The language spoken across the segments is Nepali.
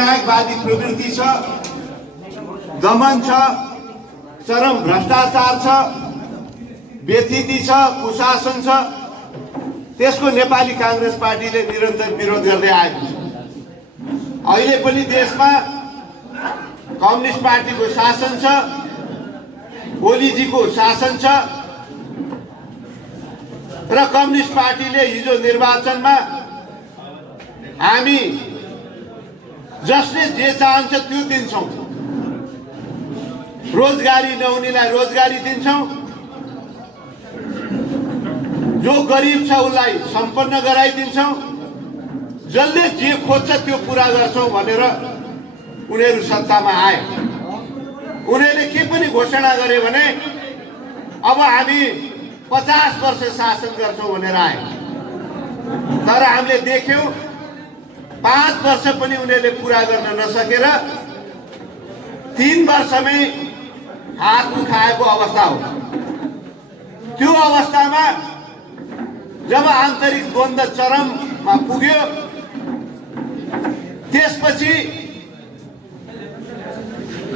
न्यायवादी प्रवृत्ति छ, दमन छ, चरम भ्रष्टाचार छ, व्यथिति छ, कुशासन छ। त्यसको नेपाली कांग्रेस पार्टीले निरन्तर विरोध गर्दै आएको छ। अहिले पनि देशमा कम्युनिस्ट पार्टीको शासन छ, ओलीजीको शासन छ र कम्युनिस्ट पार्टीले हिजो निर्वाचनमा हामी जसले जे चाहन्छ त्यो दिन्छौं, रोजगारी नहुनेलाई रोजगारी दिन्छौं, जो गरिब छ उसलाई सम्पन्न गराइदिन्छौं, जसले जे खोज्छ त्यो पूरा गर्छौं भनेर उनीहरू सत्तामा आए। उनीहरूले के पनि घोषणा गरे भने अब हामी 50 वर्ष शासन गर्छौं भनेर आए। तर हामीले देख्यौं 5 वर्ष पनि उनीहरूले पूरा गर्न नसकेर 3 वर्षमै हात उठाएको अवस्था हो। त्यो अवस्थामा जब आन्तरिक द्वन्द्व चरममा पुग्यो, त्यसपछि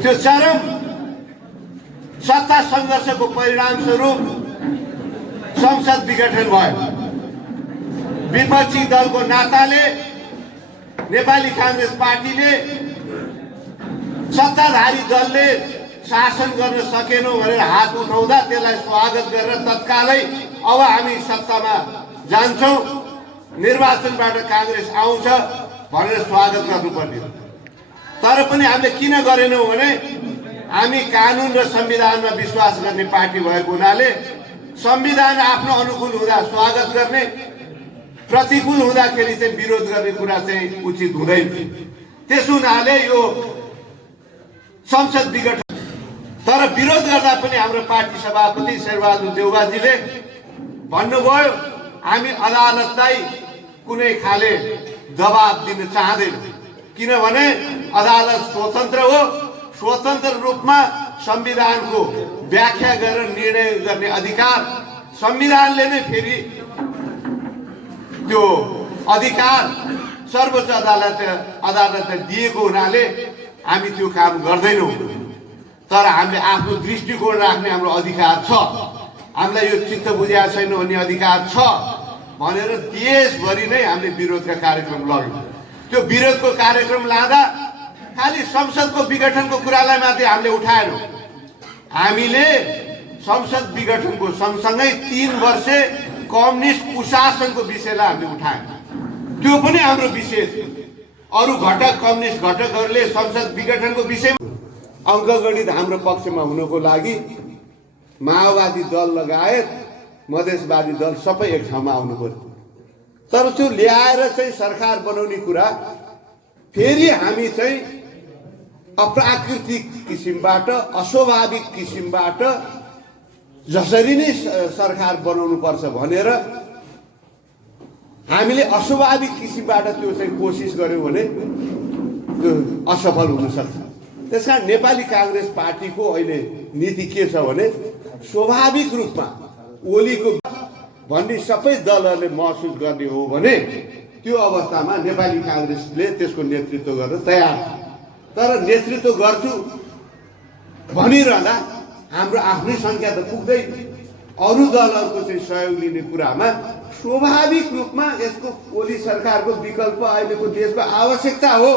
त्यो चरम सत्ता संघर्षको परिणाम स्वरूप संसद विघटन भयो। विपक्षी दलको नाताले नेपाली कांग्रेस पार्टीले सत्ताधारी दलले शासन गर्न सकेनौं भनेर हात उठाउँदा त्यसलाई स्वागत गरेर तत्कालै अब हामी सत्तामा जान्छौं, निर्वाचनबाट कांग्रेस आउँछ भनेर स्वागत गर्नुपर्ने हो। तर पनि हामीले किन गरेनौं भने हामी कानून र संविधानमा विश्वास गर्ने पार्टी भएको हुनाले संविधान आफ्नो अनुकूल हुँदा स्वागत गर्ने, प्रतिकूल हुँदाखेरि चाहिँ विरोध गर्ने कुरा चाहिँ उचित हुँदैन। त्यसो हुनाले यो संसद विघटन, तर विरोध गर्दा पनि हाम्रो पार्टी सभापति शेरबहादुर देउवाजीले भन्नुभयो हामी अदालतलाई कुनै खाले दबाब दिन चाहँदैन, किनभने अदालत स्वतन्त्र हो, स्वतन्त्र रूपमा संविधानको व्याख्या गरेर निर्णय गर्ने अधिकार संविधानले नै फेरि त्यो अधिकार सर्वोच्च अदालतले दिएको हुनाले हामी त्यो काम गर्दैनौं। तर हामीले आफ्नो दृष्टिकोण राख्ने हाम्रो अधिकार छ, हामीलाई यो चित्त बुझेको छैन भन्ने अधिकार छ भनेर देशभरि नै हामीले विरोधका कार्यक्रम लग्यौं। त्यो विरोधको कार्यक्रम लाँदा खालि संसदको विघटनको कुरालाई मात्रै हामीले उठाएनौं, हामीले संसद विघटनको सँगसँगै 3 वर्ष कम्युनिस्ट कुशासनको विषयलाई हामीले उठायौं। त्यो पनि हाम्रो विषय थियो। अरू घटक कम्युनिस्ट घटकहरूले संसद विघटनको विषयमा अङ्कगणित हाम्रो पक्षमा हुनको लागि माओवादी दल लगायत मधेसवादी दल सबै एक ठाउँमा आउनु पर्यो। तर त्यो ल्याएर चाहिँ सरकार बनाउने कुरा फेरि हामी चाहिँ अप्राकृतिक किसिमबाट, अस्वाभाविक किसिमबाट जसरी नै सरकार बनाउनु पर्छ भनेर हामीले अस्वाभाविक किसिमबाट त्यो चाहिँ कोसिस गर्यौं भने त्यो असफल हुन सक्छ। त्यसकारण नेपाली कांग्रेस पार्टीको अहिले नीति के छ भने स्वाभाविक रूपमा ओलीको भन्ने सबै दलहरूले महसुस गर्ने हो भने त्यो अवस्थामा नेपाली कांग्रेसले त्यसको नेतृत्व गर्न तयार छ। तर नेतृत्व गर्छु भनिरहँदा हाम्रो आफ्नै संख्या त पुग्दैन, अरू दलहरूको चाहिँ सहयोग लिने कुरामा स्वाभाविक रूपमा यसको ओली सरकारको विकल्प अहिलेको देशको आवश्यकता हो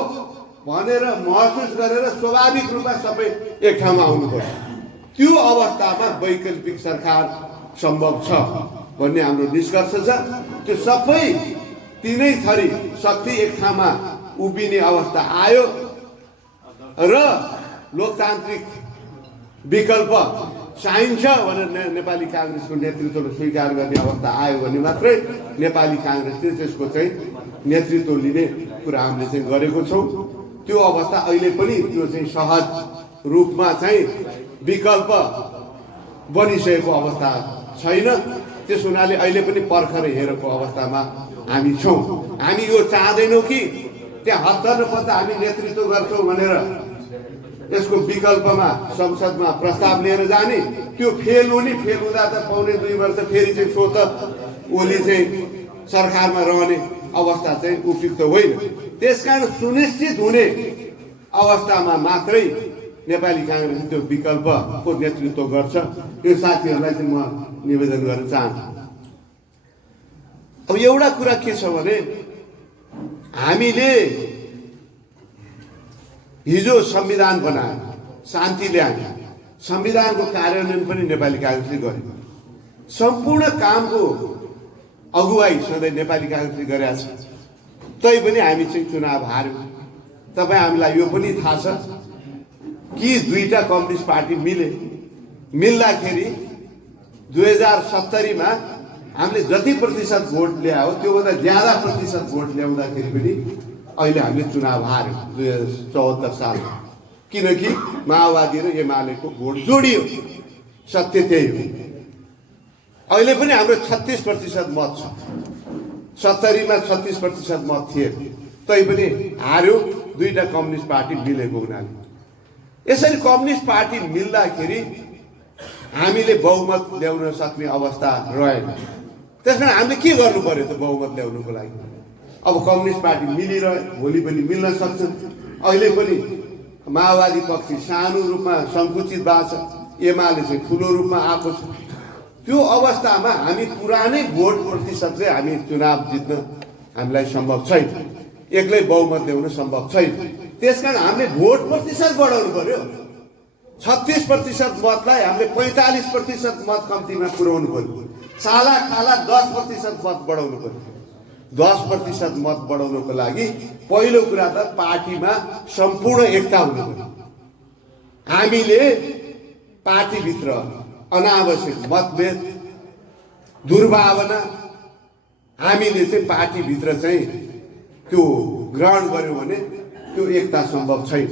भनेर महसुस गरेर स्वाभाविक रूपमा सबै एक ठाउँमा आउनु पर्छ। त्यो अवस्थामा वैकल्पिक सरकार सम्भव छ भन्ने हाम्रो निष्कर्ष छ। त्यो सबै तीनै थरी शक्ति एक ठाउँमा उभिने अवस्था आयो र लोकतान्त्रिक विकल्प चाहिन्छ भनेर नेपाली कांग्रेसको नेतृत्वले स्वीकार गर्ने अवस्था आयो भने मात्रै नेपाली कांग्रेसले त्यसको चाहिँ नेतृत्व लिने कुरा हामीले चाहिँ गरेको छौं। त्यो अवस्था अहिले पनि त्यो चाहिँ सहज रूपमा चाहिँ विकल्प बनिसकेको अवस्था छैन। त्यस हुनाले अहिले पनि पर्खर हेरेको अवस्थामा हामी छौं। हामी यो चाहदैनौं कि त्यहाँ हत्ता नपत्ता हामी नेतृत्व गर्छौं भनेर यसको विकल्पमा संसदमा प्रस्ताव लिएर जाने, त्यो फेल हुने, फेल हुँदा त 1.5-2 वर्ष फेरि चाहिँ स्वतः ओली चाहिँ सरकारमा रहने अवस्था चाहिँ उपयुक्त होइन। त्यसकारण सुनिश्चित हुने अवस्थामा मात्रै नेपाली काङ्ग्रेस त्यो विकल्पको नेतृत्व गर्छ। यो साथीहरूलाई चाहिँ म निवेदन गर्न चाहन्छु। अब एउटा कुरा के छ भने हामीले हिजो संविधान बनायो, शान्ति ल्यायो, संविधानको कार्यान्वयन पनि नेपाली काङ्ग्रेसले गर्यो। सम्पूर्ण कामको अगुवाई सधैँ नेपाली काङ्ग्रेसले गरेका छ। तैपनि हामी चाहिँ चुनाव हार्यौँ। तपाईँ हामीलाई यो पनि थाहा छ कि दुईटा कम्युनिस्ट पार्टी मिल्दाखेरि 2070 मा हामीले जति प्रतिशत भोट ल्यायो त्योभन्दा ज्यादा प्रतिशत भोट ल्याउँदाखेरि पनि अहिले हामीले चुनाव हार्यौँ 2074 सालमा, किनकि माओवादी र एमालेको भोट जोडियो। सत्य त्यही हो। अहिले पनि हाम्रो 36% मत छ। 70 मा 36% मत थिए, तैपनि हार्यो दुईटा कम्युनिस्ट पार्टी मिलेको हुनाले। यसरी कम्युनिस्ट पार्टी मिल्दाखेरि हामीले बहुमत ल्याउन सक्ने अवस्था रहेन। त्यसकारण हामीले के गर्नु पर्यो त बहुमत ल्याउनुको लागि? अब कम्युनिस्ट पार्टी मिलिरह्यो, भोलि पनि मिल्न सक्छन्। अहिले पनि माओवादी पक्ष सानो रूपमा सङ्कुचित भएको छ, एमाले चाहिँ ठुलो रूपमा आएको छ। त्यो अवस्थामा हामी पुरानै भोट प्रतिशतले हामी चुनाव जित्न हामीलाई सम्भव छैन। एक्लै बहुमत ल्याउन सम्भव छैन। त्यसकारण हामीले भोट प्रतिशत बढाउनु पर्यो। 36% मतलाई हामीले 45% मत कम्तीमा पुर्याउनु पर्यो। साला खाला 10% मत बढाउनु पर्यो। 10% मत बढाउनको लागि पहिलो कुरा त पार्टीमा सम्पूर्ण एकता हुनु पर्यो। हामीले पार्टीभित्र अनावश्यक मतभेद, दुर्भावना हामीले चाहिँ पार्टीभित्र चाहिँ त्यो ग्रहण गर्यौँ भने त्यो एकता सम्भव छैन।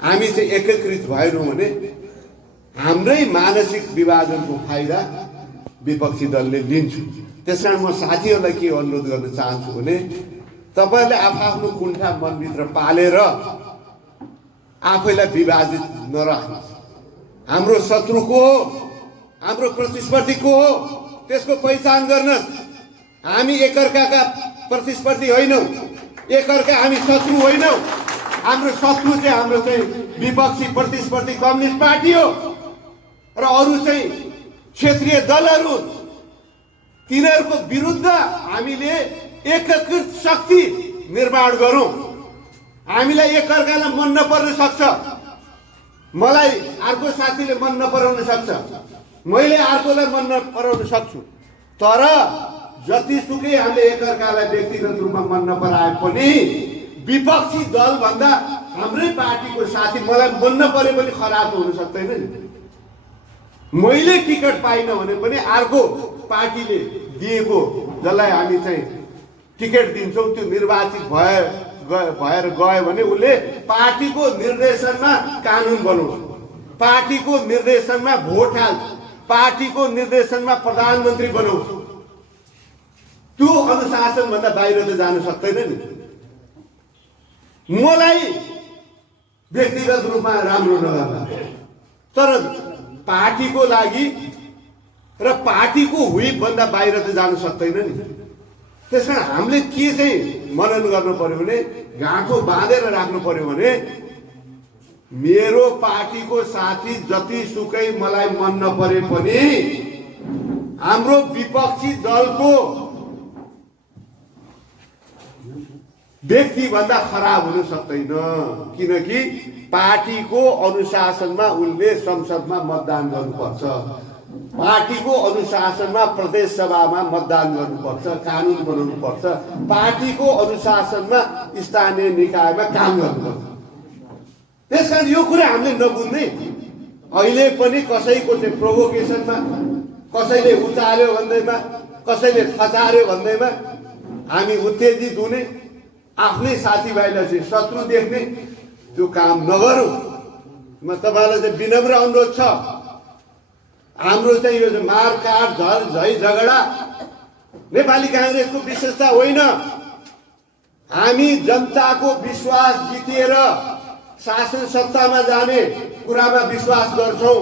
हामी चाहिँ एकीकृत भएनौँ भने हाम्रै मानसिक विभाजनको फाइदा विपक्षी दलले लिन्छ। त्यसकारण म साथीहरूलाई के अनुरोध गर्न चाहन्छु भने तपाईँहरूले आफ्नो कुण्ठा मनभित्र पालेर आफैलाई विभाजित नराख्नुहोस्। हाम्रो शत्रु को हो, हाम्रो प्रतिस्पर्धी को हो, त्यसको पहिचान गर्नुहोस्। हामी एकअर्काका प्रतिस्पर्धी होइनौँ, एकअर्का हामी शत्रु होइनौँ। हाम्रो शत्रु चाहिँ हाम्रो चाहिँ विपक्षी प्रतिस्पर्धी कम्युनिस्ट पार्टी हो र अरू चाहिँ क्षेत्रीय दलहरू। तिनीहरूको विरुद्ध हामीले एकीकृत शक्ति निर्माण गरौँ। हामीलाई एकअर्कालाई मन नपर्न सक्छ, मलाई अर्को साथीले मन नपराउन सक्छ, मैले अर्कोलाई मन नपराउन सक्छु, तर जतिसुकै हामीले एकअर्कालाई व्यक्तिगत रूपमा मन नपराए पनि विपक्षी दल भन्दा हाम्रै पार्टीको साथी मलाई मन नपरे पनि खराब हुन सक्दैन नि। मैले टिकट पाइन भने पनि अर्को पार्टीले दिएको जसलाई हामी चाहिँ टिकट दिन्छौँ त्यो निर्वाचित भएर गयो भने उसले पार्टीको निर्देशनमा कानुन बनाउँछ, पार्टीको निर्देशनमा भोट हाल्छ, पार्टीको निर्देशनमा प्रधानमन्त्री बनाउँछ। त्यो अनुशासन भन्दा बाहिर त जान सक्दैन नि। मलाई व्यक्तिगत रूपमा राम्रो नगर्ला, तर पार्टीको लागि र पार्टीको हुइप भन्दा बाहिर त जान सक्दैन नि। त्यसकारण हामीले के चाहिँ मनन गर्नु पर्यो भने गाँठो बाँधेर राख्नु पर्यो भने मेरो पार्टीको साथी जतिसुकै मलाई मन नपरे पनि हाम्रो विपक्षी दलको व्यक्ति भन्दा खराब हुन सक्दैन, किनकि पार्टीको अनुशासनमा उनले संसदमा मतदान गर्नुपर्छ, पार्टीको अनुशासनमा प्रदेश सभामा मतदान गर्नुपर्छ, कानुन बनाउनुपर्छ, पार्टीको अनुशासनमा स्थानीय निकायमा काम गर्नुपर्छ। त्यसकारण यो कुरा हामीले नबुझ्ने अहिले पनि कसैको चाहिँ प्रोभोकेसनमा, कसैले उचाल्यो भन्दैमा, कसैले थचार्यो भन्दैमा हामी उत्तेजित हुने, आफ्नै साथीभाइलाई चाहिँ शत्रु देख्ने, त्यो काम नगरौँ। म तपाईँलाई चाहिँ विनम्र अनुरोध छ, हाम्रो चाहिँ यो मारकाट झै झगडा नेपाली काङ्ग्रेसको विशेषता होइन। हामी जनताको विश्वास जितेर शासन सत्तामा जाने कुरामा विश्वास गर्छौँ।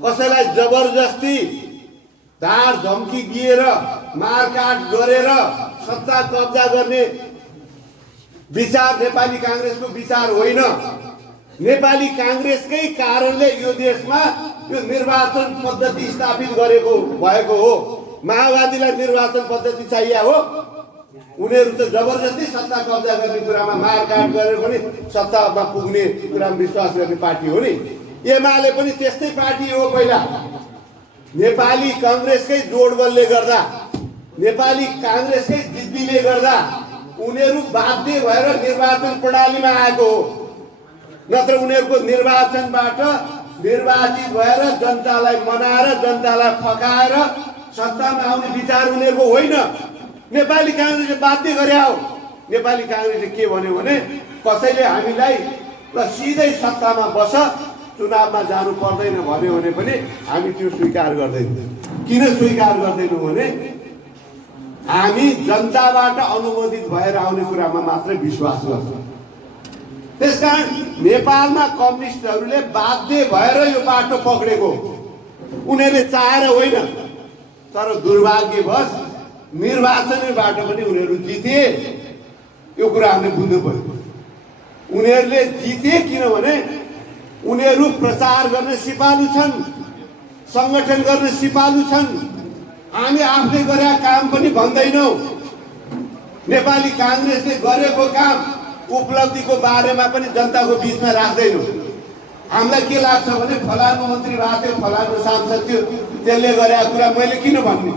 कसैलाई जबरजस्ती धार धम्की दिएर मारकाट गरेर सत्ता कब्जा गर्ने विचार नेपाली कांग्रेसको विचार होइन। नेपाली कांग्रेसकै कारणले यो देशमा यो निर्वाचन पद्धति स्थापित गरेको भएको हो। माओवादीलाई निर्वाचन पद्धति चाहिए हो, उनीहरू त जबरजस्ती सत्ता कब्जा गर्ने कुरामा मारकाट गरेर पनि सत्तामा पुग्ने कुरामा विश्वास गर्ने पार्टी हो नि। एमाले पनि त्यस्तै पार्टी हो। पहिला नेपाली कांग्रेसकै जोडबलले गर्दा, नेपाली कांग्रेसकै जिद्दीले गर्दा उनीहरू बाध्य भएर निर्वाचन प्रणालीमा आएको हो। नत्र उनीहरूको निर्वाचनबाट निर्वाचित भएर जनतालाई मनाएर जनतालाई फकाएर सत्तामा आउने विचार उनीहरूको होइन। नेपाली कांग्रेसले बाध्य गरे हो। नेपाली कांग्रेसले के भन्यो भने कसैले हामीलाई ल सिधै सत्तामा बस, चुनावमा जानु पर्दैन भन्यो भने पनि हामी त्यो स्वीकार गर्दैनौँ। किन स्वीकार गर्दैनौँ भने हामी जनताबाट अनुमोदित भएर आउने कुरामा मात्रै विश्वास गर्छौँ। त्यसकारण नेपालमा कम्युनिस्टहरूले बाध्य भएर यो बाटो पक्रेको, उनीहरूले चाहेर होइन। तर दुर्भाग्यवश निर्वाचनबाट पनि उनीहरू जिते। यो कुरा हामीले बुझ्नु पर्यो। उनीहरूले जिते किनभने उनीहरू प्रचार गर्न सिपालु छन्, संगठन गर्न सिपालु छन्। हामी आफूले गरेका काम पनि भन्दैनौँ। नेपाली कांग्रेसले गरेको काम उपलब्धिको बारेमा पनि जनताको बीचमा राख्दैनौँ। हामीलाई के लाग्छ भने फलानु मन्त्री भएको थियो, फलानु सांसद थियो, त्यसले गरेका कुरा मैले किन भन्ने।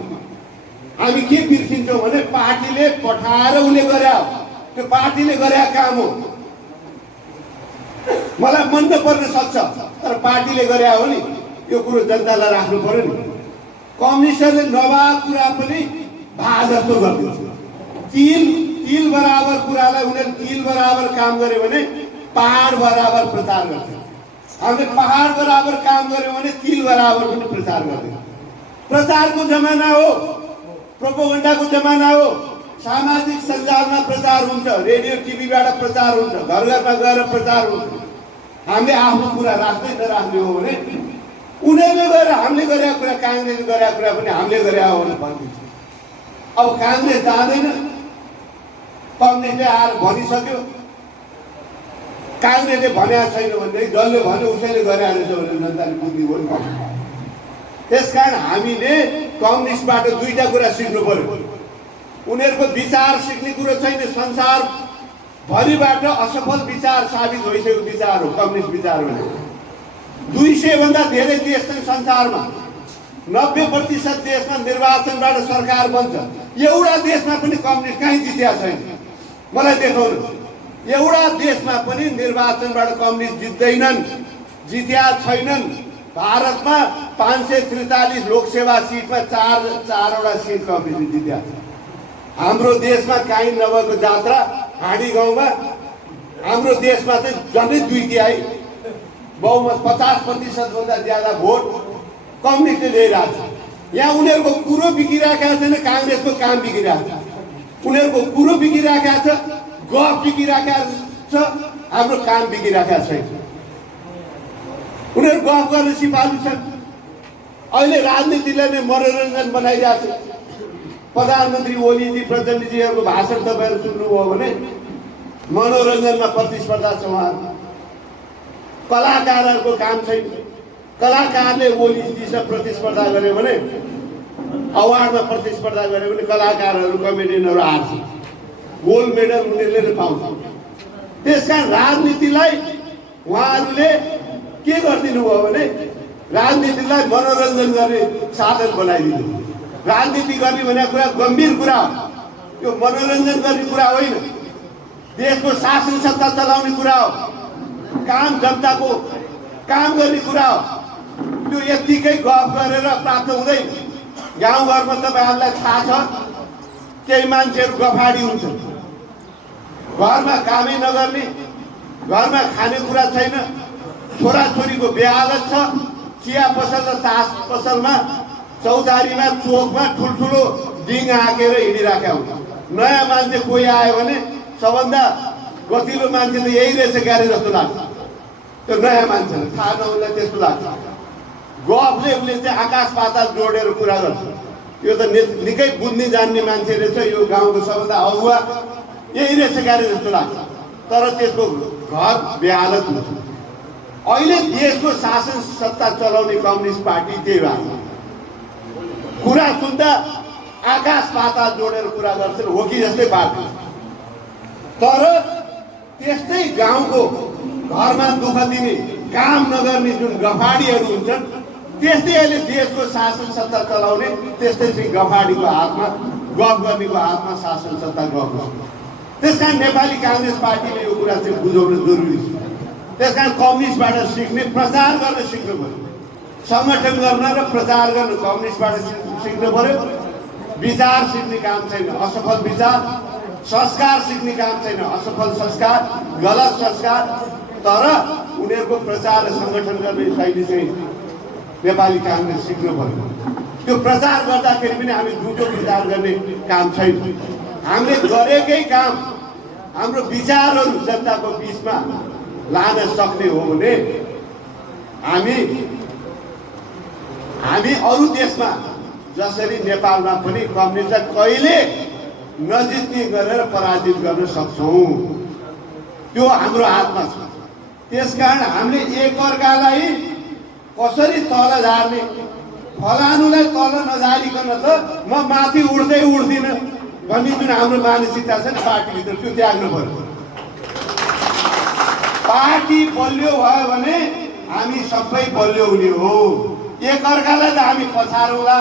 हामी के बिर्सिन्छौँ भने पार्टीले पठाएर उसले गरे हो, त्यो पार्टीले गरेका काम हो। मलाई मन नपर्न सक्छ तर पार्टीले गरे हो नि, यो कुरो जनतालाई राख्नु पर्यो नि। कम्युनिस्टहरूले नभएको कुरा पनि भा जस्तो गरिदिन्छ। तिल बराबर कुरालाई उनीहरूले तिल बराबर काम गर्यो भने पहाड बराबर प्रचार गर्छ। हामीले पहाड बराबर काम गर्यो भने तिल बराबर पनि प्रचार गर्दैन। प्रचारको जमाना हो, प्रोपोगन्डाको जमाना हो। सामाजिक सञ्जालमा प्रचार हुन्छ, रेडियो टिभीबाट प्रचार हुन्छ, घर घरमा गएर प्रचार हुन्छ। हामीले आफ्नो कुरा राख्दै नराख्ने हो भने उनीहरूले गएर हामीले गरेका कुरा, काङ्ग्रेसले गरेका कुरा पनि हामीले गरेका हो भने भनिदिन्छ। अब काङ्ग्रेस जाँदैन, कम्युनिस्टले आएर भनिसक्यो। काङ्ग्रेसले भनेको छैन भनेदेखि जसले भन्यो उसैले गरेका रहेछ भने जनताले बुझ्ने हो नि। त्यसकारण हामीले कम्युनिस्टबाट दुईटा कुरा सिक्नु पर्यो। उनीहरूको विचार सिक्ने कुरो छैन। संसारभरिबाट असफल विचार साबित भइसकेको विचार हो कम्युनिस्ट विचार भने। 200 भन्दा धेरै देश छन् संसारमा। 90% देशमा निर्वाचनबाट सरकार बन्छ। एउटा देशमा पनि कम्युनिस्ट कहीँ जितेका छैन। मलाई देखाउनु एउटा देशमा पनि निर्वाचनबाट कम्युनिस्ट जित्दैनन्, जित्या छैनन्। भारतमा 543 लोकसेवा सिटमा चारवटा सिट कम्युनिस्ट जित्या छ। हाम्रो देशमा काहीँ नभएको जात्रा हाँडी गाउँमा हाम्रो देशमा चाहिँ झन्डै 2/3 बहुमत 50% भन्दा ज्यादा भोट कम्युनिस्टले लिइरहेको छ। यहाँ उनीहरूको कुरो बिगिरहेको छैन, काङ्ग्रेसको काम बिगिरहेको छ। उनीहरूको कुरो बिगिरहेको छ, गफ बिगिरहेको छ, हाम्रो काम बिगिरहेको छैन। उनीहरू गफ गर्न सिपालु छन्। अहिले राजनीतिले नै मनोरञ्जन बनाइरहेको छ। प्रधानमन्त्री ओलीजी, प्रचण्डजीहरूको भाषण तपाईँहरू सुन्नुभयो भने मनोरञ्जनमा प्रतिस्पर्धा छ। उहाँहरू कलाकारहरूको काम छैन। कलाकारले ओलीजीसँग प्रतिस्पर्धा गर्यो भने, अवार्डमा प्रतिस्पर्धा गर्यो भने कलाकारहरू, कमेडियनहरू हार्छ। गोल्ड मेडल उनीहरूले नै पाउँछ। त्यसकारण राजनीतिलाई उहाँहरूले के गरिदिनु भयो भने राजनीतिलाई मनोरञ्जन गर्ने साधन बनाइदिनु। राजनीति गर्ने भनेको कुरा गम्भीर कुरा हो। यो मनोरञ्जन गर्ने कुरा होइन। देशको शासन सत्ता चलाउने कुरा हो। काम जनताको काम गर्ने कुरा हो। त्यो यत्तिकै गफ गरेर प्राप्त हुँदैन। गाउँघरमा तपाईँहरूलाई थाहा छ, केही मान्छेहरू गफाडी हुन्छन्। घरमा कामै नगर्ने, घरमा खानेकुरा छैन, छोराछोरीको बिहालत छ, चिया पसल र तास पसलमा, चौतारीमा, चोकमा ठुल्ठुलो डिङ हाकेर हिँडिराखेका हुन्छ। नयाँ मान्छे कोही आयो भने सबभन्दा गतिलो मान्छे त यही रहेछ क्यारे जस्तो लाग्छ। त्यो नयाँ मान्छेलाई थाहा नहुँदा त्यस्तो लाग्छ। गफले उसले चाहिँ आकाश पाताल जोडेर कुरा गर्छ। यो त निकै बुझ्ने जान्ने मान्छे रहेछ, यो गाउँको सबभन्दा अगुवा, यही रहेछ गरे जस्तो लाग्छ। तर त्यसको घर बेहालत हुन्छ। अहिले देशको शासन सत्ता चलाउने कम्युनिस्ट पार्टी त्यही भएको छ। कुरा सुन्दा आकाश पाताल जोडेर कुरा गर्छन् हो कि जस्तै पार्टी। तर त्यस्तै गाउँको घरमा दुःख दिने काम नगर्ने जुन गफाडीहरू हुन्छन् त्यस्तै अहिले देशको शासन सत्ता चलाउने त्यस्तै चाहिँ गफाडीको हातमा गफ गर्नेको हातमा शासन सत्ता गफ गर्छ। त्यसकारण नेपाली काङ्ग्रेस पार्टीले यो कुरा चाहिँ बुझाउन जरुरी छ। त्यसकारण कम्युनिस्टबाट सिक्ने प्रचार गर्न सिक्नु पर्यो। संगठन गर्न र प्रचार गर्न कम्युनिस्टबाट सिक्नु पर्यो। विचार सिक्ने काम छैन असफल विचार, संस्कार सिक्ने काम छैन असफल संस्कार, गलत संस्कार। तर उनीहरूको प्रचार र संगठन गर्ने शैली चाहिँ नेपाली काङ्ग्रेस सिक्नु पर्यो। त्यो प्रचार गर्दाखेरि पनि हामी झुटो विचार गर्ने काम छैन। हामीले गरेकै काम हाम्रो विचारहरू जनताको बिचमा लान सक्ने हो भने हामी अरू देशमा जसरी नेपालमा पनि कम्युनिस्टलाई कहिले नजित्ने गरेर पराजित गर्न सक्छौँ। त्यो हाम्रो हातमा छ। त्यसकारण हामीले एकअर्कालाई कसरी तल झार्ने, फलानुलाई तल नझारिकन त म माथि उड्दै उड्दिनँ भन्ने जुन हाम्रो मानसिकता छ नि पार्टीभित्र त्यो त्याग्नु पर्यो। पार्टी बलियो भयो भने हामी सबै बलियो हुने हो। एकअर्कालाई त हामी पछारौँला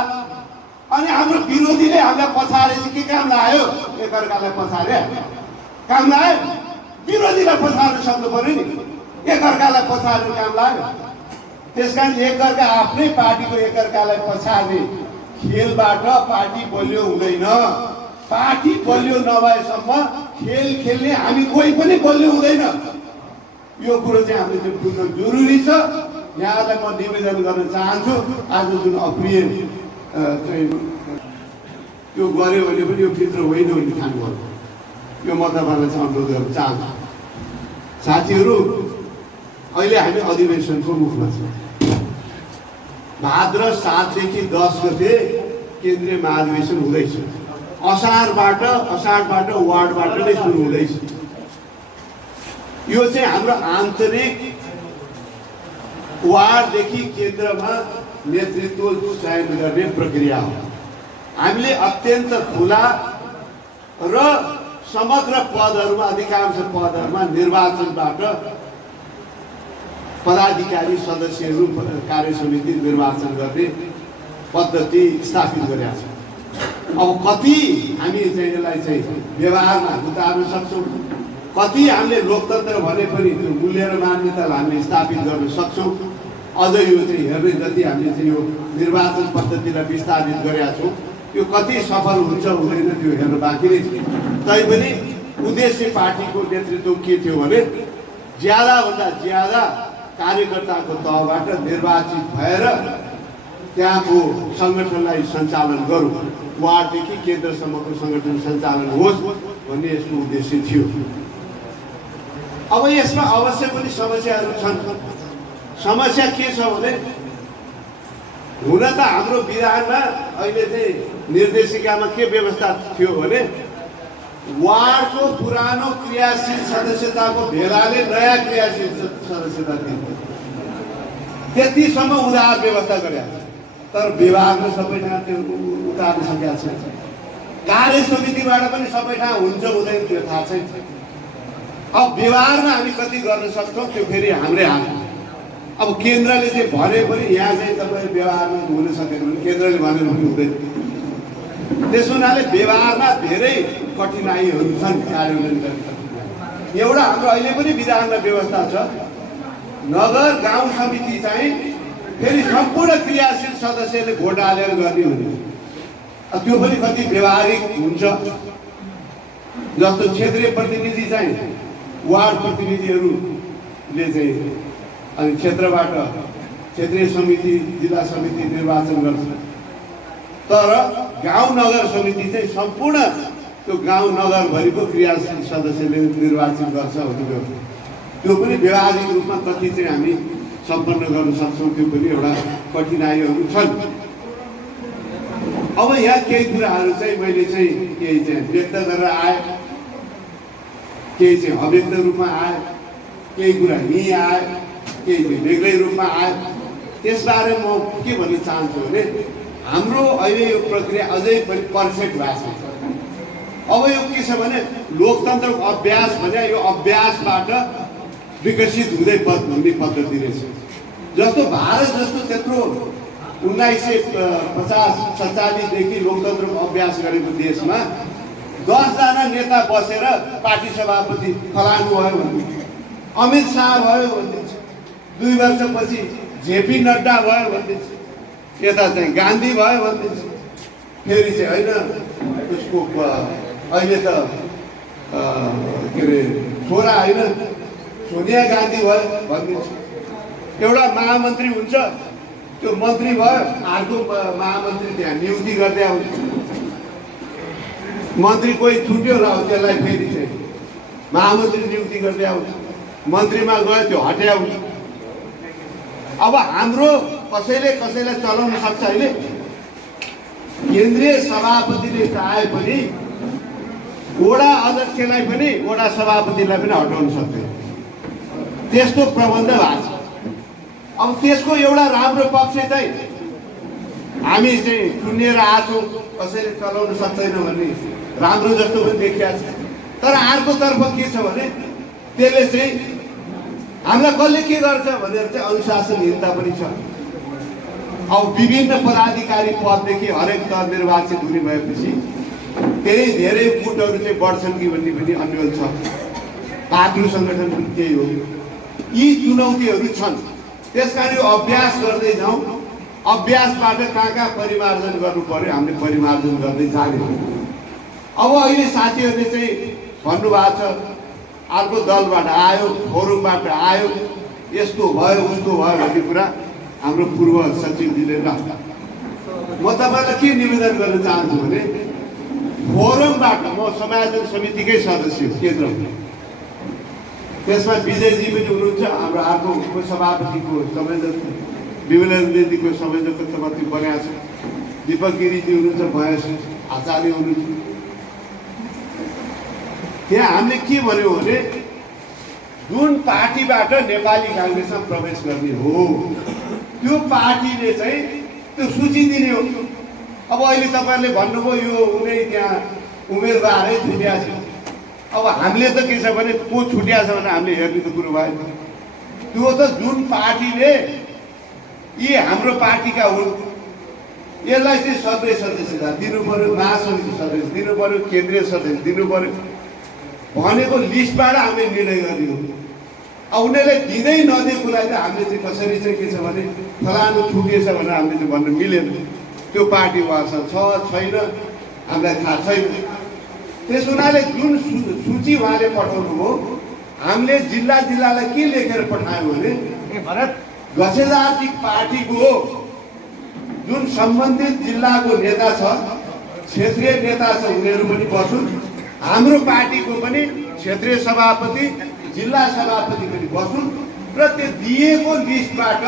अनि हाम्रो विरोधीले हामीलाई पछारेपछि के काम लाग्यो? एकअर्कालाई पछारे काम लाग्यो। विरोधीलाई पछार्न सक्नु पर्यो नि, एकअर्कालाई पछार्ने काम लाग्यो। त्यसकारण एकअर्का आफ्नै पार्टीको एकअर्कालाई पछार्ने खेलबाट पार्टी बलियो हुँदैन। पार्टी बलियो नभएसम्म खेल खेल्ने हामी कोही पनि बलियो हुँदैन। यो कुरो चाहिँ हामीले चाहिँ बुझ्न जरुरी छ। यहाँलाई म निवेदन गर्न चाहन्छु, आज जुन अप्रिय चाहिँ त्यो गऱ्यो भने पनि यो भित्र होइन भने ठान्नु। यो म तपाईँलाई चाहिँ अनुरोध गर्न चाहन्छु। साथीहरू, अहिले हामी अधिवेशनको मुखमा छौँ। भाद्र 7 देखि 10 गते केन्द्रीय महाधिवेशन हुँदैछ। असारबाट वार्डबाट नै सुरु हुँदैछ। यो चाहिँ हाम्रो आन्तरिक वार्डदेखि केन्द्रमा नेतृत्व चयन गर्ने प्रक्रिया हो। हामीले अत्यन्त खुला र समग्र पदहरूमा, अधिकांश पदहरूमा निर्वाचनबाट पदाधिकारी सदस्यहरू कार्य समिति निर्वाचन गर्ने पद्धति स्थापित गरेका छौँ। अब कति हामी चाहिँ यसलाई चाहिँ व्यवहारमा उतार्न सक्छौँ, कति हामीले लोकतन्त्र भने पनि त्यो मूल्य र मान्यतालाई हामीले स्थापित गर्न सक्छौँ। अझ यो चाहिँ हेर्ने जति हामीले चाहिँ यो निर्वाचन पद्धतिलाई विस्तारित गरेका छौँ, यो कति सफल हुन्छ हुँदैन त्यो हेर्नु बाँकी नै छ। तैपनि उद्देश्य पार्टीको नेतृत्व के थियो भने ज्यादाभन्दा ज्यादा कार्यकर्ताको तहबाट निर्वाचित भएर त्यहाँको सङ्गठनलाई सञ्चालन गरौँ, वार्डदेखि केन्द्रसम्मको सङ्गठन सञ्चालन होस् भन्ने यसको उद्देश्य थियो। अब यसमा अवश्य पनि समस्याहरू छन्। समस्या के छ भने हुन त हाम्रो विधानमा अहिले चाहिँ निर्देशिकामा के व्यवस्था थियो भने वार्डको पुरानो क्रियाशील सदस्यताको भेलाले नयाँ क्रियाशील सदस्यता दिन्छ, त्यतिसम्म उधार व्यवस्था गरेका छ। तर व्यवहारमा सबै ठाउँ त्यो उतार्न सकेका छैन। कार्य समितिबाट पनि सबै ठाउँ हुन्छ हुँदैन त्यो थाहा छैन। अब व्यवहारमा हामी कति गर्न सक्छौँ त्यो फेरि हाम्रै हात। अब केन्द्रले चाहिँ भने पनि यहाँ चाहिँ तपाईँ व्यवहारमा हुन सकेन भने केन्द्रले भनेर पनि हुँदैन। त्यस हुनाले व्यवहारमा धेरै कठिनाइहरू छन् कार्यान्वयन गर्ने। एउटा हाम्रो अहिले पनि विधानमा व्यवस्था छ, नगर गाउँ समिति चाहिँ फेरि सम्पूर्ण क्रियाशील सदस्यले भोट हालेर गर्ने हुने। त्यो पनि कति व्यवहारिक हुन्छ। जस्तो क्षेत्रीय प्रतिनिधि चाहिँ वार्ड प्रतिनिधिहरूले चाहिँ अनि क्षेत्रबाट क्षेत्रीय समिति जिल्ला समिति निर्वाचन गर्छ। तर गाउँ नगर समिति चाहिँ सम्पूर्ण त्यो गाउँ नगरभरिको क्रियाशील सदस्यले निर्वाचित गर्छ। त्यो पनि व्यवहारिक रूपमा कति चाहिँ हामी सम्पन्न गर्न सक्छौँ त्यो पनि एउटा कठिनाइहरू छन्। अब यहाँ केही कुराहरू चाहिँ मैले चाहिँ केही चाहिँ व्यक्त गरेर आएँ। केही चाहिँ अव्यक्त रूपमा आयो, केही कुरा यहीँ आयो, केही चाहिँ बेग्लै रूपमा आयो। त्यसबारे म के भन्न चाहन्छु भने हाम्रो अहिले यो प्रक्रिया अझै पनि पर्फेक्ट भएको छ। अब यो के छ भने लोकतन्त्रको अभ्यास भने यो अभ्यासबाट विकसित हुँदै हुने पद्धति रहेछ। जस्तो भारत जस्तो त्यत्रो 1950-47देखि लोकतन्त्रको अभ्यास गरेको देशमा 10 जना नेता बसेर पार्टी सभापति फलानु भयो भनिदिन्छ, अमित शाह भयो भनिदिन्छ, 2 वर्षपछि जेपी नड्डा भयो भनिदिन्छ, यता चाहिँ गान्धी भयो भनिदिन्छ, फेरि चाहिँ होइन उसको अहिले त के अरे छोरा होइन सोनिया गान्धी भयो भनिदिन्छ। एउटा महामन्त्री हुन्छ, त्यो मन्त्री भयो, अर्को महामन्त्री त्यहाँ नियुक्ति गर्दै आउँछ। मन्त्री कोही छुट्यो र त्यसलाई फेरि चाहिँ महामन्त्री नियुक्ति गर्दै आउँछ, मन्त्रीमा गयो त्यो हटे आउँछ। अब हाम्रो कसैलाई चलाउन सक्छ अहिले? केन्द्रीय सभापतिले चाहे पनि वडा अध्यक्षलाई पनि वडा सभापतिलाई पनि हटाउन सक्दैन, त्यस्तो प्रबन्ध भएको छ। अब त्यसको एउटा राम्रो पक्ष चाहिँ हामी चाहिँ चुनिएर आछौँ, कसैले चलाउन सक्दैन भन्ने राम्रो जस्तो पनि देखिया छ। तर अर्कोतर्फ के छ भने त्यसले चाहिँ हामीलाई कसले के गर्छ भनेर चाहिँ अनुशासनहीनता पनि छ। अब विभिन्न पदाधिकारी पददेखि हरेक तह निर्वाचित हुने भएपछि त्यही धेरै गुटहरू चाहिँ बढ्छन् कि भन्ने पनि अन्यल छ। पार्टी सङ्गठन पनि त्यही हो। यी चुनौतीहरू छन्। त्यसकारण यो अभ्यास गर्दै जाउँ, अभ्यासबाट कहाँ परिमार्जन गर्नु पर्यो हामीले परिमार्जन गर्दै जाने। अब अहिले साथीहरूले चाहिँ भन्नुभएको छ अर्को दलबाट आयो, फोरमबाट आयो, यस्तो भयो उस्तो भयो भन्ने कुरा हाम्रो पूर्व सचिवजीले राख्दा। म तपाईँलाई के निवेदन गर्न चाहन्छु भने फोरमबाट म समायोजन समितिकै सदस्य हो केन्द्रमा, त्यसमा विजयजी पनि हुनुहुन्छ, हाम्रो अर्को सभापतिको संयोजक विमलेन्द्रजीको संयोजकत्वमाथि बनाएको छ, दीपक गिरीजी हुनुहुन्छ, महेश आचार्य हुनुहुन्छ। त्यहाँ हामीले के भन्यो भने जुन पार्टीबाट नेपाली काङ्ग्रेसमा प्रवेश गर्ने हो त्यो पार्टीले चाहिँ त्यो सूची दिने हो। अब अहिले तपाईँहरूले भन्नुभयो यो उनी त्यहाँ उम्मेदवारै छुट्या छ। अब हामीले त के छ भने को छुट्या छ भने हामीले हेर्ने त कुरो भएन। त्यो त जुन पार्टीले यी हाम्रो पार्टीका हुन् यसलाई चाहिँ सदस्य सदस्यता दिनु पर्यो, महासमिति सदस्य दिनु पर्यो, केन्द्रीय सदस्य दिनु पर्यो भनेको लिस्टबाट हामीले निर्णय गर्ने हो। अब उनीहरूले दिँदै नदिएकोलाई चाहिँ हामीले चाहिँ कसरी चाहिँ के छ भने फलानु छुटिएछ भनेर हामीले चाहिँ भन्न मिलेन। त्यो पार्टी उहाँसँग छ छैन हामीलाई थाहा छैन। त्यस हुनाले जुन सूची उहाँले पठाउनु हो हामीले जिल्लालाई के लेखेर पठायौँ भने गसेदारजी पार्टीको जुन सम्बन्धित जिल्लाको नेता छ, क्षेत्रीय नेता छ, उनीहरू पनि बसुन्, हाम्रो पार्टीको पनि क्षेत्रीय सभापति जिल्ला सभापति पनि बसुन् र त्यो दिएको लिस्टबाट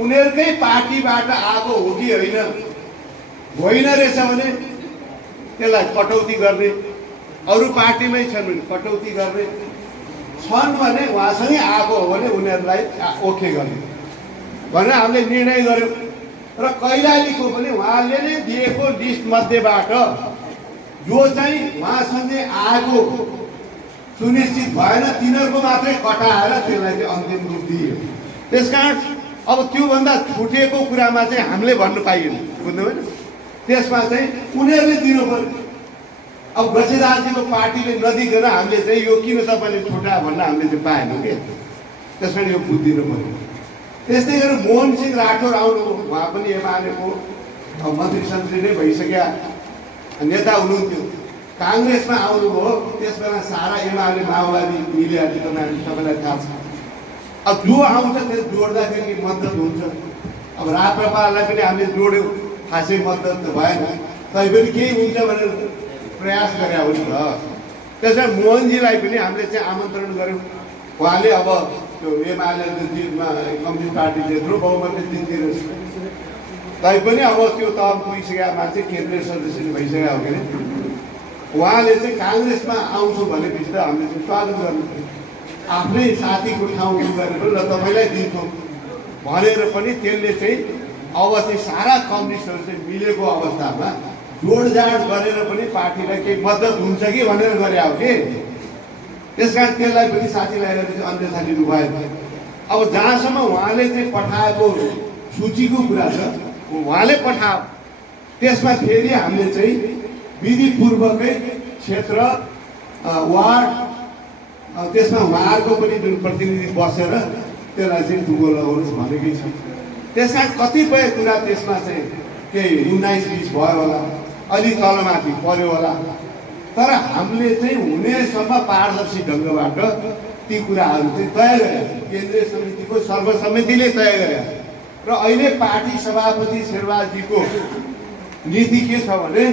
उनीहरूकै पार्टीबाट आएको हो कि होइन रहेछ भने त्यसलाई कटौती गर्ने, अरू पार्टीमै छन् भने कटौती गर्ने, छन् भने उहाँसँगै आएको हो भने उनीहरूलाई ओके गर्ने भनेर हामीले निर्णय गर्यौँ। र कैलालीको पनि उहाँले नै दिएको लिस्ट मध्येबाट जो चाहिँ उहाँसँगै आएको सुनिश्चित भएन तिनीहरूको मात्रै कटाएर त्यसलाई चाहिँ अन्तिम रूप दियो। त्यसकारण अब त्योभन्दा छुटेको कुरामा चाहिँ हामीले भन्नु पाइएन, बुझ्नुभयो? त्यसमा चाहिँ उनीहरूले दिनु पर्यो। अब गसेदारजीको पार्टीले नदिकन हामीले चाहिँ यो किन तपाईँले छुट्या भन्न हामीले चाहिँ पाएनौँ कि, त्यसमा यो बुझिदिनु पर्यो। त्यस्तै गरी मोहन सिंह राठौर आउनुभयो, उहाँ पनि एमालेको मन्त्री सन्त्री नै भइसक्या नेता हुनुहुन्थ्यो, काङ्ग्रेसमा आउनुभयो। त्यस बेला सारा एमाले माओवादी मिलेर तपाईँलाई थाहा छ। अब जो आउँछ त्यो जोड्दाखेरि मद्दत हुन्छ। अब राप्रपालाई पनि हामीले जोड्यौँ, खासै मद्दत त भएन, तैपनि केही हुन्छ भनेर प्रयास गरे हो नि त। त्यसमा मोहनजीलाई पनि हामीले चाहिँ आमन्त्रण गऱ्यौँ। उहाँले अब त्यो एमाले जितमा कम्युनिस्ट पार्टी त्यत्रो बहुमतले जित्दिएर तैपनि अब त्यो तह पुगिसकेका मान्छे केन्द्रीय सदस्य भइसकेका हो कि उहाँले चाहिँ काङ्ग्रेसमा आउँछु भनेपछि त हामीले चाहिँ स्वागत गर्नु पर्यो। आफ्नै साथीको ठाउँ गरेर ल तपाईँलाई दिन्छौँ भनेर पनि त्यसले चाहिँ अब चाहिँ सारा कम्युनिस्टहरू चाहिँ मिलेको अवस्थामा जोडजाड गरेर पनि पार्टीलाई केही मद्दत हुन्छ कि भनेर गरे हो कि। त्यस कारण त्यसलाई पनि साथीलाई अन्यथा लिनुभयो। अब जहाँसम्म उहाँले चाहिँ पठाएको सूचीको कुरा छ, उहाँले पठायो, त्यसमा फेरि हामीले चाहिँ विधिपूर्वकै क्षेत्र वार्ड त्यसमा उहाँहरूको पनि जुन प्रतिनिधि बसेर त्यसलाई चाहिँ टुङ्गो लगाउनुहोस् भनेकै छ। त्यस कारण कतिपय कुरा त्यसमा चाहिँ केही 19-20 भयो होला, अलिक तलमाथि पर्यो होला, तर हामीले चाहिँ हुनेसम्म पारदर्शी ढङ्गबाट ती कुराहरू चाहिँ तय गरे। केन्द्रीय समितिको सर्वसम्मतिले तय गरे र अहिले पार्टी सभापति शेरबहादुरजीको नीति के छ भने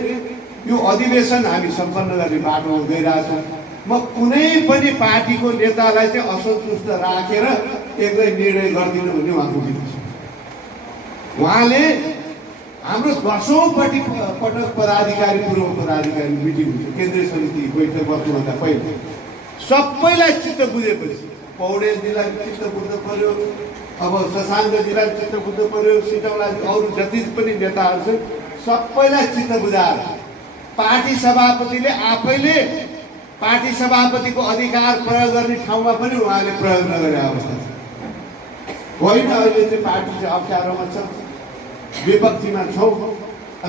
यो अधिवेशन हामी सम्पन्न गर्ने बाटोमा गइरहेछौँ। म कुनै पनि पार्टीको नेतालाई चाहिँ असन्तुष्ट राखेर एक्लै निर्णय गरिदिनु भन्ने उहाँको नीति छ। उहाँले हाम्रो 10औं पटक पदाधिकारी पूर्व पदाधिकारी मिटिङ हुन्छ, केन्द्रीय समिति बैठक बस्नुभन्दा पहिले सबैलाई चित्त बुझेपछि पौडेलजीलाई चित्त बुझ्नु पर्यो, अब शशाङ्कजीलाई चित्त बुझ्नु पर्यो, सिटौलाजी अरू जति पनि नेताहरू छन् सबैलाई चित्त बुझाएर पार्टी सभापतिले आफैले पार्टी सभापतिको अधिकार प्रयोग गर्ने ठाउँमा पनि उहाँले प्रयोग नगरेको अवस्था छ। होइन, अहिले चाहिँ पार्टी चाहिँ अप्ठ्यारोमा छ, विपक्षीमा छौँ,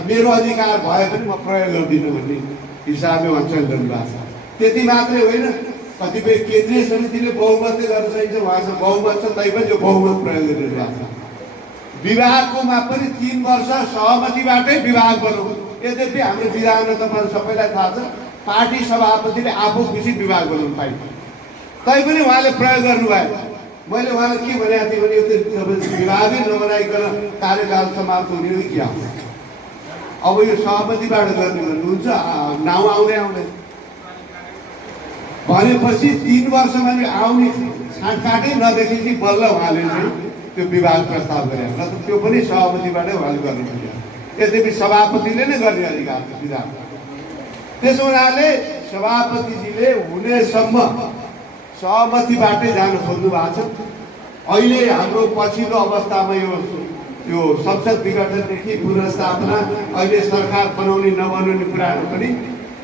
मेरो अधिकार भए पनि म प्रयोग गरिदिनु भन्ने हिसाबले उहाँ चयन गर्नुभएको छ। त्यति मात्रै होइन, कतिपय केन्द्रीय समितिले बहुमतले गर्न सकिन्छ, उहाँसँग बहुमत छ तैपनि यो बहुमत प्रयोग गरिरहेको छ। विभागकोमा पनि 3 वर्ष सहमतिबाटै विभाग बनाउँ। यद्यपि हाम्रो विधानमा तपाईँहरू सबैलाई थाहा छ, पार्टी सभापतिले आफू खुसी विभाग बनाउनु पाइन्छ, तैपनि उहाँले प्रयोग गर्नुभयो। मैले उहाँलाई के भनेको थिएँ भने यो त विभागै नबनाइकन कार्यकाल समाप्त हुने हो क्या? अब यो सहमतिबाट गर्ने भन्नुहुन्छ, नाउँ आउँदै आउँदैन भनेपछि 3 वर्षमा आउने छाँटकाटै नदेखि बल्ल उहाँले चाहिँ त्यो विभाग प्रस्ताव गरे, नत्र त्यो पनि सहमतिबाटै उहाँले गर्नु पर्यो। यद्यपि सभापतिले नै गर्ने अधिकार छ विधान। त्यसो हुनाले सभापतिजीले हुनेसम्म सहमतिबाटै जान खोज्नु भएको छ। अहिले हाम्रो पछिल्लो अवस्थामा यो संसद विघटनदेखि पुनर्स्थापना, अहिले सरकार बनाउने नबनाउने कुराहरू पनि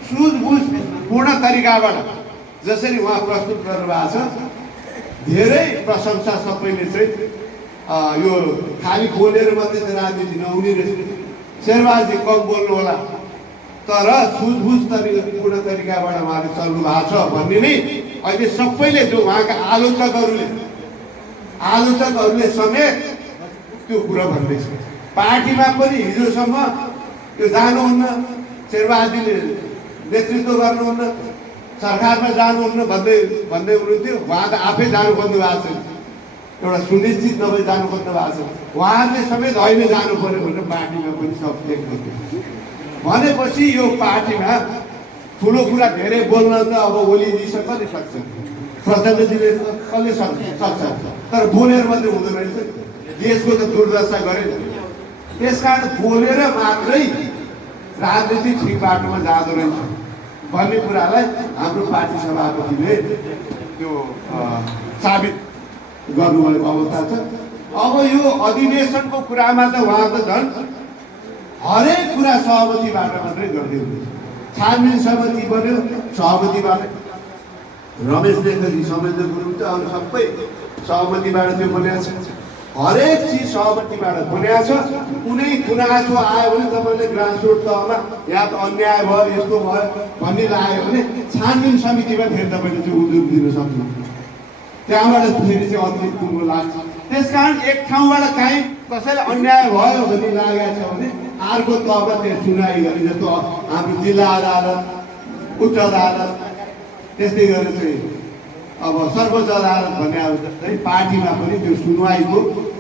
सुझबुझपूर्ण तरिकाबाट जसरी उहाँ प्रस्तुत गर्नुभएको छ, धेरै प्रशंसा सबैले चाहिँ यो खालि बोलेर मात्रै चाहिँ राजनीति नहुने रहेछ। शेरबहादुरजी कम बोल्नु होला तर सुझबुझ पूर्ण तरिकाबाट उहाँले चल्नु भएको छ भन्ने नै अहिले सबैले, जो उहाँका आलोचकहरूले समेत त्यो कुरा भन्दैछ। पार्टीमा पनि हिजोसम्म त्यो जानुहुन्न, शेरबहादुरजीले नेतृत्व गर्नुहुन्न, सरकारमा जानुहुन्न भन्दै हुनुहुन्थ्यो। उहाँ त आफै जानु खोज्नु भएको छ, एउटा सुनिश्चित नभई जानु खोज्नु भएको छ। उहाँहरूले समेत होइन जानु पर्यो भनेर पार्टीमा पनि सब भनेपछि यो पार्टीमा ठुलो कुरा धेरै बोल्न त अब ओलीजीसँग कसले सक्छ, प्रचण्डजीले कसले सक्छ, तर बोलेर मात्रै हुँदो रहेछ। देशको त दुर्दशा गरे। त्यस कारण बोलेर मात्रै राजनीति ठिक बाटोमा जाँदो रहेछ भन्ने कुरालाई हाम्रो पार्टी सभापतिले त्यो साबित गर्नुभएको अवस्था छ। अब यो अधिवेशनको कुरामा त उहाँ त झन् हरेक कुरा सहमतिबाट मात्रै गर्दै हुनुहुन्छ। छानबिन समिति बन्यो सहमतिबाट, रमेश लेखजी संयोजक हुनुहुन्छ, अरू सबै सहमतिबाट त्यो बनिएको छ। हरेक चिज सहमतिबाट बनिएको छ। कुनै गुनासो आयो भने तपाईँले ग्रासरुट तहमा यहाँ त अन्याय भयो, यस्तो भयो भन्ने लाग्यो भने छानबिन समितिमा फेरि तपाईँले चाहिँ उजुर दिन सक्नुहुन्छ। त्यहाँबाट फेरि चाहिँ अतिरिक्त कुरो लाग्छ। त्यस कारण एक ठाउँबाट काहीँ कसैलाई अन्याय भयो भन्ने लागेको छ भने अर्को तहमा त्यहाँ सुनाइ गर्ने, जस्तो हाम्रो जिल्ला अदालत, उच्च अदालत, त्यस्तै गरेर चाहिँ अब सर्वोच्च अदालत भन्ने अब जस्तै पार्टीमा पनि त्यो सुनवाईको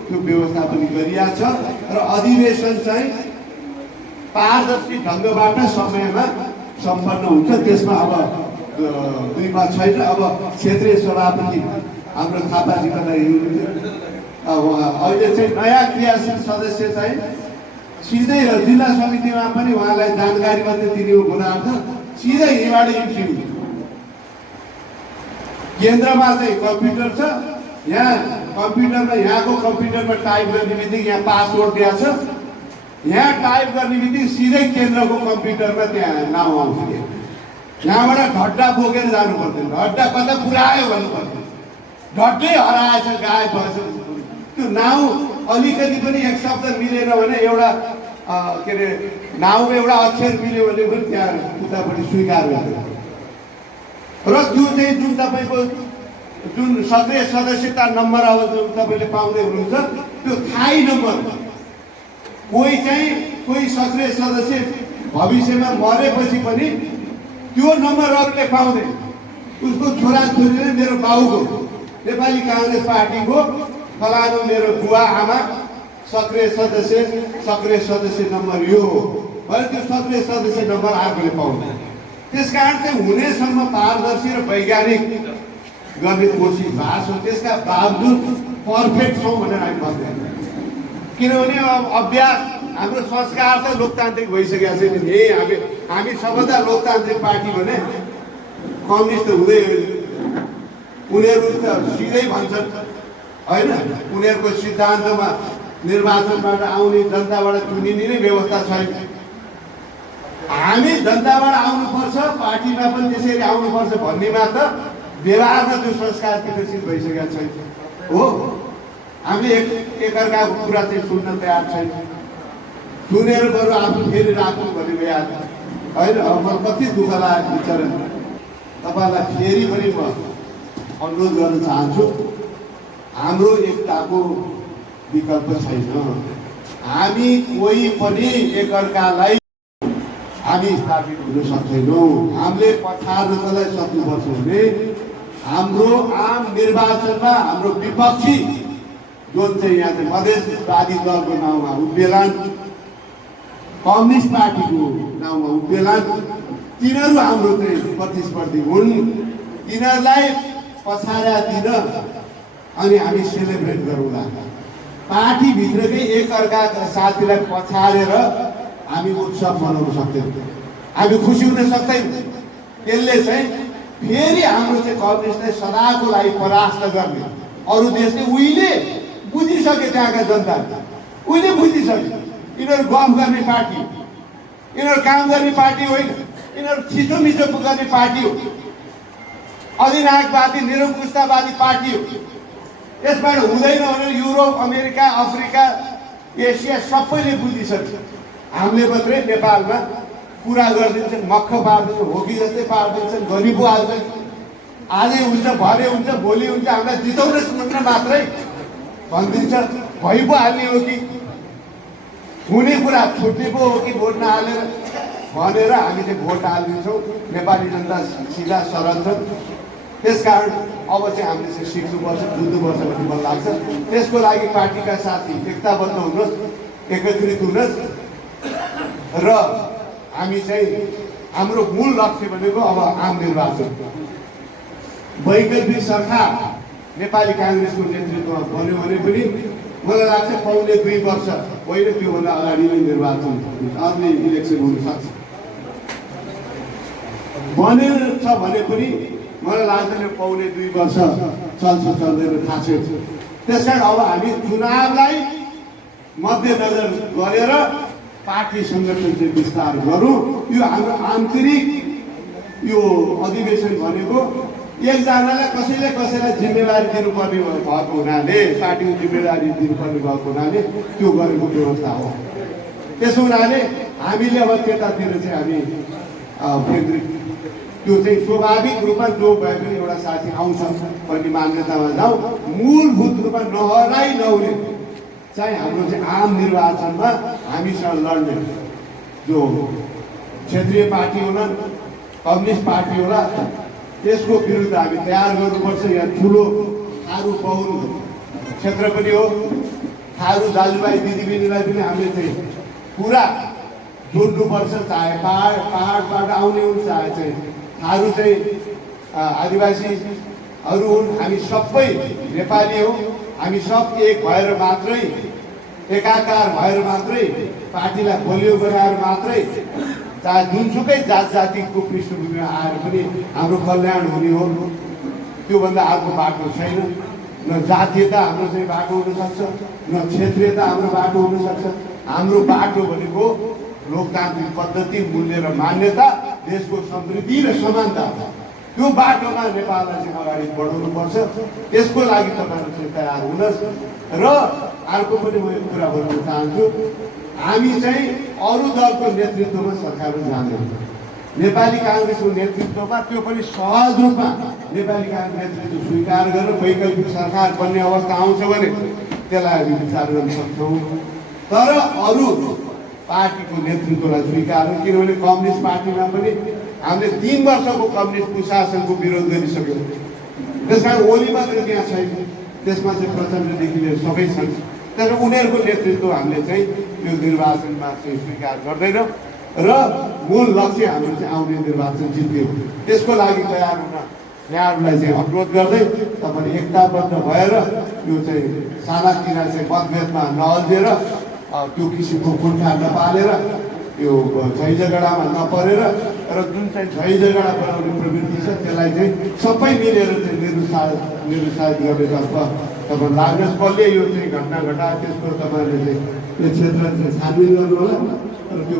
त्यो व्यवस्था पनि गरिएको छ र अधिवेशन चाहिँ पारदर्शी ढङ्गबाट समयमा सम्पन्न हुन्छ। त्यसमा अब दुई मत छैन। अब क्षेत्रीय सभापति हाम्रो थापाजीको लागि अब अहिले चाहिँ नयाँ क्रियाशील सदस्य चाहिँ सिधै जिल्ला समितिमा पनि उहाँलाई जानकारी मात्रै दिने हो गुनार्थ सिधै यहीँबाट इन्ट्री हुन्छ। केन्द्रमा चाहिँ कम्प्युटर छ, यहाँ कम्प्युटरमा यहाँको कम्प्युटरमा टाइप गर्ने बित्तिकै यहाँ पासवर्ड दिएको छ, यहाँ टाइप गर्ने बित्तिकै सिधै केन्द्रको कम्प्युटरमा त्यहाँ नाउँ आउँछ। यहाँबाट ढड्डा बोकेर जानु पर्दैन, ढड्डा कता पुऱ्यायो भन्नु पर्दैन, ढड्डै हराएछ गायब भएछ। त्यो नाउँ अलिकति पनि एक शब्द मिलेन भने एउटा के अरे नाउँमा एउटा अक्षर मिल्यो भने पनि त्यहाँ उतापट्टि स्वीकार गर्दैन। र त्यो चाहिँ जुन तपाईँको जुन सक्रिय सदस्यता नम्बर अब जुन तपाईँले पाउँदै हुनुहुन्छ त्यो थाहै नम्बर, कोही सक्रिय सदस्य भविष्यमा मरेपछि पनि त्यो नम्बर अरूले पाउँदैन। उसको छोराछोरीले मेरो बाउको नेपाली काङ्ग्रेस पार्टीको फलानु मेरो बुवा आमा सक्रिय सदस्य नम्बर यो हो भने त्यो सक्रिय सदस्य नम्बर आफूले पाउँदैन। त्यसकारण चाहिँ हुनेसम्म पारदर्शी र वैज्ञानिक गर्ने कोसिस भएको छ। त्यसका बावजुद पर्फेक्ट छौँ भनेर हामी भन्दैन, किनभने अब अभ्यास हाम्रो संस्कार त लोकतान्त्रिक भइसकेको छ नि। हामी सबभन्दा लोकतान्त्रिक पार्टी भने कम्युनिस्ट हुँदै उनीहरू त सिधै भन्छन् होइन, उनीहरूको सिद्धान्तमा निर्वाचनबाट आउने जनताबाट चुनिने नै व्यवस्था छैन। हामी जनताबाट आउनुपर्छ, पार्टीमा पनि त्यसरी आउनुपर्छ भन्नेमा त व्यवहारमा त्यो संस्कार विकसित भइसकेको छैन हो। हामीले एकअर्काको कुरा चाहिँ सुन्न तयार छैन, सुनेर बरु आफू फेरि राख्नु भनेको याद होइन। अब मलाई कति दुःख लाग्यो विचार। तपाईँलाई फेरि पनि म अनुरोध गर्न चाहन्छु, हाम्रो एकताको विकल्प छैन। हामी कोही पनि एकअर्कालाई हामी स्थापित हुन सक्दैनौँ। हामीले पछार्नलाई सक्नुपर्छ भने हाम्रो आम निर्वाचनमा हाम्रो विपक्षी जुन चाहिँ यहाँ चाहिँ मधेसवादी दलको नाउँमा उभिएलान्, कम्युनिस्ट पार्टीको नाउँमा उभिएलान्, तिनीहरू हाम्रो चाहिँ प्रतिस्पर्धी हुन्। तिनीहरूलाई पछाडा दिन अनि हामी सेलिब्रेट गरौँला। पार्टीभित्रकै एकअर्काका साथीलाई पछाडेर हामी उत्सव मनाउन सक्दैनौँ, हामी खुसी हुन सक्दैनौँ। त्यसले चाहिँ फेरि हाम्रो चाहिँ कम्युनिस्टलाई सदाको लागि परास्त गर्ने अरू देशले उहिले बुझिसके, त्यहाँका जनताले उहिले बुझिसके। यिनीहरू गफ गर्ने पार्टी, यिनीहरू काम गर्ने पार्टी होइन, यिनीहरू थिचोमिचो गर्ने पार्टी हो, अधिनायकवादी निरङ्कुशतावादी पार्टी हो। यसबाट हुँदैन भनेर युरोप, अमेरिका, अफ्रिका, एसिया सबैले बुझिसक्छ। हामीले मात्रै नेपालमा कुरा गरिदिन्छन्, मक्ख पारिदिन्छन्, होकी जस्तै पारिदिन्छन्, गरी पो हाल्छन्। आजै हुन्छ, भरे हुन्छ, भोलि हुन्छ, हामीलाई जिताउनुहोस् मात्र मात्रै भनिदिन्छ। भइ पो हाल्ने हो कि हुने कुरा छुट्ने पो हो कि भोट नहालेर भनेर हामी चाहिँ भोट हालिदिन्छौँ। नेपाली जनता सिधा सरल छ। त्यसकारण अब चाहिँ हामीले चाहिँ सिक्नुपर्छ, बुझ्नुपर्छ भन्ने मलाई लाग्छ। त्यसको लागि पार्टीका साथी एकताबद्ध हुनुहोस्, एकत्रित हुनुहोस् र हामी चाहिँ हाम्रो मूल लक्ष्य भनेको अब आम निर्वाचन। वैकल्पिक सरकार नेपाली काङ्ग्रेसको नेतृत्वमा बन्यो भने पनि मलाई लाग्छ पाउने 2 वर्ष होइन, त्योभन्दा अगाडि नै निर्वाचन अर्ली इलेक्सन हुनसक्छ। बनेर छ भने पनि मलाई लाग्दैन पाउने 2 वर्ष चल्दैन, थाहा छैन। त्यसकारण अब हामी चुनावलाई मध्यनजर गरेर पार्टी सङ्गठन चाहिँ विस्तार गरौँ। यो हाम्रो आन्तरिक यो अधिवेशन भनेको एकजनालाई कसैलाई जिम्मेवारी दिनुपर्ने भएको हुनाले, पार्टीको जिम्मेवारी दिनुपर्ने भएको हुनाले त्यो गरेको व्यवस्था हो। त्यसो हुनाले हामीले अब त्यतातिर चाहिँ हामी केन्द्रित, त्यो चाहिँ स्वाभाविक रूपमा जो भए पनि एउटा साथी आउँछ भन्ने मान्यतामा जाउँ। मूलभूत रूपमा नहराइ नहुने चाहिँ हाम्रो चाहिँ आम निर्वाचनमा हामीसँग लड्ने जो क्षेत्रीय पार्टी होला, कम्युनिस्ट पार्टी होला, त्यसको विरुद्ध हामी तयार गर्नुपर्छ। यहाँ ठुलो थारू पौर क्षेत्र पनि हो, थारू दाजुभाइ दिदीबहिनीलाई पनि हामीले चाहिँ पुरा जोड्नुपर्छ। चाहे पहाडबाट आउने हुन्, चाहे चाहिँ थारू चाहिँ आदिवासीहरू हुन्, हामी सबै नेपाली हौँ। हामी सब एक भएर मात्रै, एकाकार भएर मात्रै, पार्टीलाई बलियो बनाएर मात्रै चाहे जुनसुकै जात जातिको पृष्ठभूमिमा आएर पनि हाम्रो कल्याण हुने हो। त्योभन्दा अर्को बाटो छैन। न जातीयता हाम्रो चाहिँ बाटो हुनसक्छ, न क्षेत्रीयता हाम्रो बाटो हुनसक्छ। हाम्रो बाटो भनेको लोकतान्त्रिक पद्धति, मूल्य र मान्यता, देशको समृद्धि र समानता। त्यो बाटोमा नेपाललाई चाहिँ अगाडि बढाउनुपर्छ। त्यसको लागि तपाईँहरू चाहिँ तयार हुनुहोस्। र अर्को पनि म एक कुरा भन्न चाहन्छु, हामी चाहिँ अरू दलको नेतृत्वमा सरकारमा जाँदैनौँ। नेपाली काङ्ग्रेसको नेतृत्वमा, त्यो पनि सहज रूपमा नेपाली काङ्ग्रेस नेतृत्व स्वीकार गरेर वैकल्पिक सरकार बन्ने अवस्था आउँछ भने त्यसलाई हामी विचार गर्न सक्छौँ। तर अरू पार्टीको नेतृत्वलाई स्वीकार, किनभने कम्युनिस्ट पार्टीमा पनि हामीले 3 वर्षको कम्युनिस्ट कुशासनको विरोध गरिसक्यौँ। त्यस कारण ओली मात्र त्यहाँ छैन, त्यसमा चाहिँ प्रचण्डदेखि लिएर सबै छन्। तर उनीहरूको नेतृत्व हामीले चाहिँ यो निर्वाचनमा चाहिँ स्वीकार गर्दैनौँ र मूल लक्ष्य हाम्रो चाहिँ आउने निर्वाचन जित्ने हो। त्यसको लागि तयार हुन यहाँहरूलाई चाहिँ अनुरोध गर्दै तपाईँले एकताबद्ध भएर यो चाहिँ सानातिना चाहिँ मतभेदमा नअल्झेर, त्यो किसिमको कुण्ठा नपालेर, यो झैझगडामा नपरेर र जुन चाहिँ झैझगडा बनाउने प्रवृत्ति छ त्यसलाई चाहिँ सबै मिलेर चाहिँ निरुत्साहित गर्नेतर्फ तपाईँ लाग्नुहोस्। कसले यो चाहिँ घटना घटायो त्यसको तपाईँहरूले चाहिँ यो क्षेत्र चाहिँ छानबिन गर्नु होला र त्यो